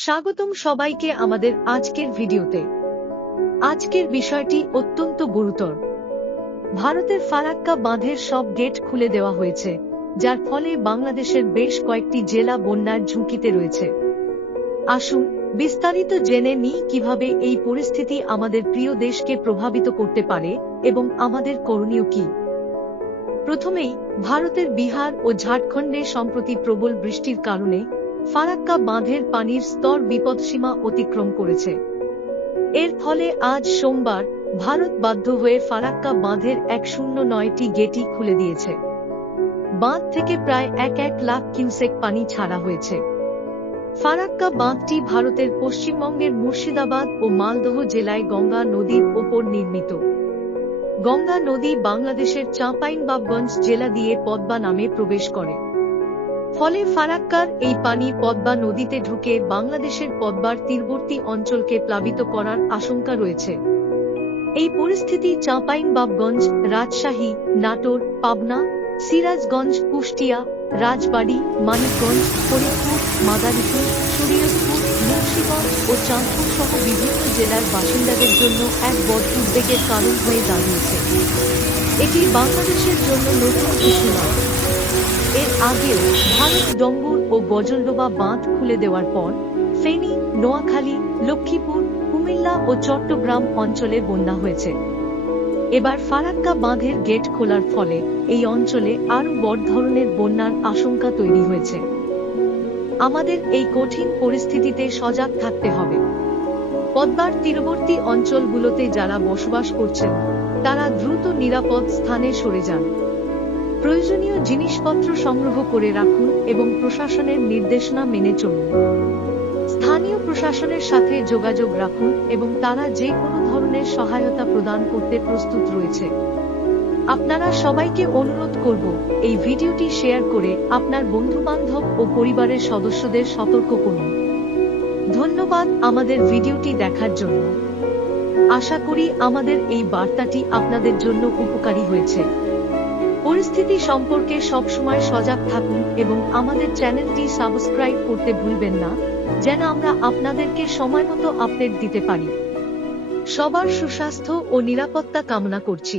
স্বাগতম সবাইকে আমাদের আজকের ভিডিওতে। আজকের বিষয়টি অত্যন্ত গুরুতর। ভারতের ফারাক্কা বাঁধের সব গেট খুলে দেওয়া হয়েছে, যার ফলে বাংলাদেশের বেশ কয়েকটি জেলা বন্যার ঝুঁকিতে রয়েছে। আসুন বিস্তারিত জেনে নিই কীভাবে এই পরিস্থিতি আমাদের প্রিয় দেশকে প্রভাবিত করতে পারে এবং আমাদের করণীয় কি। প্রথমেই, ভারতের বিহার ও ঝাড়খণ্ডে সম্প্রতি প্রবল বৃষ্টির কারণে ফারাক্কা বাঁধের পানির স্তর বিপদসীমা অতিক্রম করেছে। এর ফলে আজ সোমবার ভারত বাধ্য হয়ে ফারাক্কা বাঁধের এক শূন্য নয়টি গেটই খুলে দিয়েছে। বাঁধ থেকে প্রায় এক এক লাখ কিউসেক পানি ছাড়া হয়েছে। ফারাক্কা বাঁধটি ভারতের পশ্চিমবঙ্গের মুর্শিদাবাদ ও মালদহ জেলায় গঙ্গা নদীর ওপর নির্মিত। গঙ্গা নদী বাংলাদেশের চাঁপাইনবাবগঞ্জ জেলা দিয়ে পদ্মা নামে প্রবেশ করে। ফলে ফারাক্কার এই পানি পদ্মা নদীতে ঢুকে বাংলাদেশের পদ্মার তীরবর্তী অঞ্চলকে প্লাবিত করার আশঙ্কা রয়েছে। এই পরিস্থিতি চাঁপাইনবাবগঞ্জ, রাজশাহী, নাটোর, পাবনা, সিরাজগঞ্জ, কুষ্টিয়া, রাজবাড়ী, মানিকগঞ্জ, ফরিদপুর, মাদারীপুর, শরীয়তপুর, মুন্সিগঞ্জ ও চাঁদপুর সহ বিভিন্ন জেলার বাসিন্দাদের জন্য এক বড় উদ্বেগের কারণ হয়ে দাঁড়িয়েছে। এটি বাংলাদেশের জন্য নতুন ইস্যু নয়। এর আগেও ভারত ডম্বুর ও বজলডোবা বাঁধ খুলে দেওয়ার পর, ফেনী, নোয়াখালী, লক্ষ্মীপুর, কুমিল্লা ও চট্টগ্রাম অঞ্চলে বন্যা হয়েছে। এবার ফারাক্কা বাঁধের গেট খোলার ফলে এই অঞ্চলে আরও বড় ধরনের বন্যার আশঙ্কা তৈরি হয়েছে। আমাদের এই কঠিন পরিস্থিতিতে সজাগ থাকতে হবে। পদ্মার তীরবর্তী অঞ্চলগুলোতে যারা বসবাস করছেন, তারা দ্রুত নিরাপদ স্থানে সরে যান। প্রয়োজনীয় জিনিসপত্র সংগ্রহ করে রাখুন এবং প্রশাসনের নির্দেশনা মেনে চলুন। স্থানীয় প্রশাসনের সাথে যোগাযোগ রাখুন এবং তারা যে কোনো ধরনের সহায়তা প্রদান করতে প্রস্তুত রয়েছে। আপনারা সবাইকে অনুরোধ করব, এই ভিডিওটি শেয়ার করে আপনার বন্ধু বান্ধব ও পরিবারের সদস্যদের সতর্ক করুন। ধন্যবাদ আমাদের ভিডিওটি দেখার জন্য। আশা করি আমাদের এই বার্তাটি আপনাদের জন্য উপকারী হয়েছে। পরিস্থিতি সম্পর্কে সবসময় সজাগ থাকুন এবং আমাদের চ্যানেলটি সাবস্ক্রাইব করতে ভুলবেন না, যেন আমরা আপনাদেরকে সময় মতো আপডেট দিতে পারি। সবার সুস্বাস্থ্য ও নিরাপত্তা কামনা করছি।